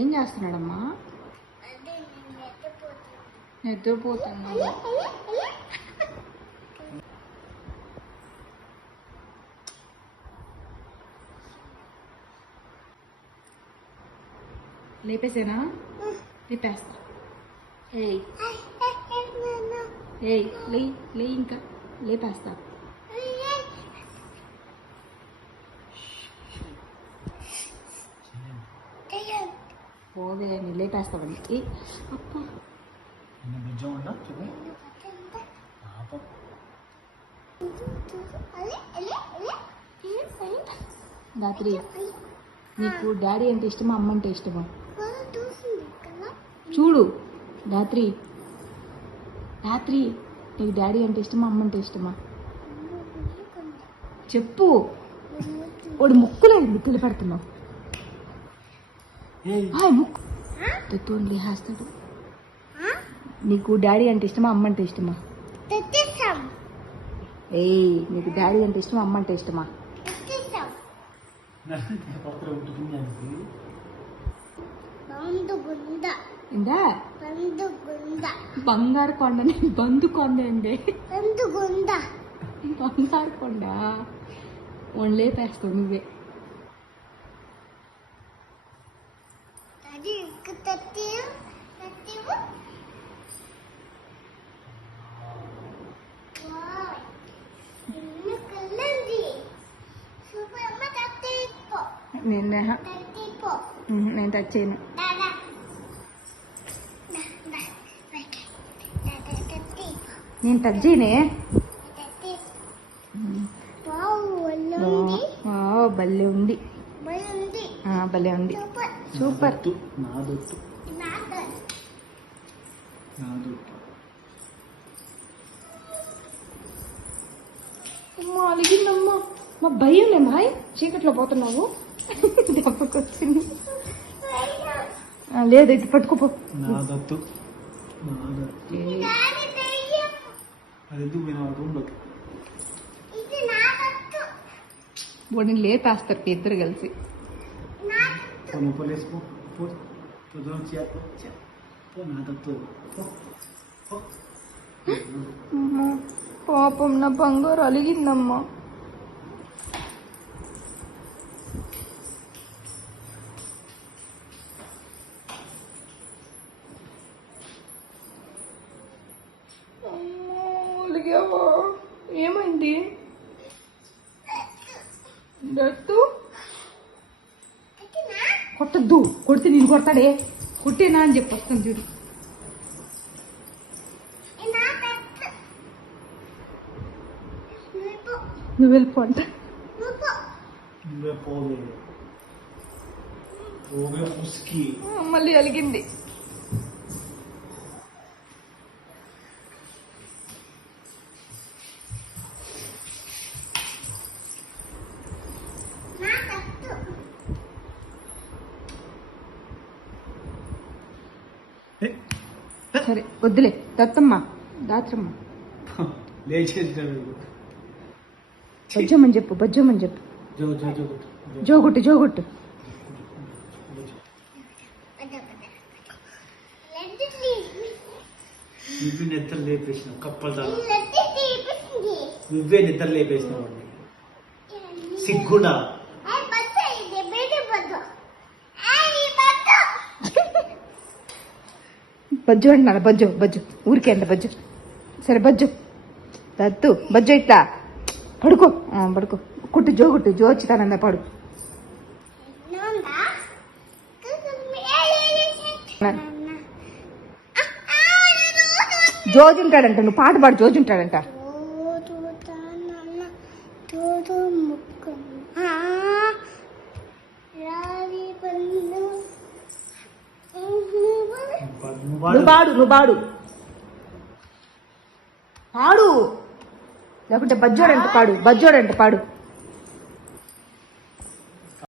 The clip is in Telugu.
ఏం చేస్తున్నాడమ్మా? నిద్రపోతున్నా. లేపేసేనా? లేపేస్తా. ఏయ్ ఏయ్ లే ఇంకా లేపేస్తా. పోదే నీ లేపేస్తావని. అప్ప రాత్రి నీకు డాడీ అంటే ఇష్టమా అమ్మ అంటే ఇష్టమా? చూడు రాత్రి నీకు డాడీ అంటే ఇష్టమా అమ్మ అంటే ఇష్టమా? చెప్పు. వాడు ముక్కులు పెడుతున్నావు. ముక్కు లేస్తాడు. నీకు డాడీ అంటే ఇష్టమా అమ్మ అంటే ఇష్టమా? నీకు డాడీ అంటే ఇష్టమా అమ్మ అంటే ఇష్టమా? ఇందా బంగారు కొండ బంధు కొండ అండి. బంగారు కొండ లేపేస్తావు నువ్వే. నేను టచ్ చేయను. నేను టచ్ చేయనే. భలే ఉంది. భలే ఉంది. సూపర్. అలిగిందమ్మా. మా భయం లేమా? చీకట్లో పోతున్నావు. దెబ్బకొచ్చింది. లేదు ఇది పట్టుకోపో. వాడిని లేపేస్తారు ఇద్దరు కలిసి. పాపం నా బంగారు అలిగిందమ్మా. ఏమైంది? కొట్టద్దు. కొడితే నేను కొడతాడే. కొట్టేనా అని చెప్పి వస్తాను చూడు. నువ్వు వెళ్ళిపో అంట. మళ్ళీ అలిగింది. సరే వద్దులే. దత్తమ్మ దాత్రమ్మ బజ్జమ్మని చెప్పు. జోగుట్టు. నిద్ర లేపేసినావు కప్పలు. నువ్వే నిద్ర లేపేసినావు. సిగ్గుడా? బజ్జు అంటున్నా. బజ్జు ఊరికే అంట బజ్జు. సరే బజ్జు దత్తు బజ్జు ఇట్లా పడుకో. జోగుట్టు జో వచ్చితానన్నా పడు. జోజుంటాడంట. నువ్వు పాట పాడు. జోజుంటాడంట. నువ్వు పాడు లేకుంటే బజ్జోడంట పాడు.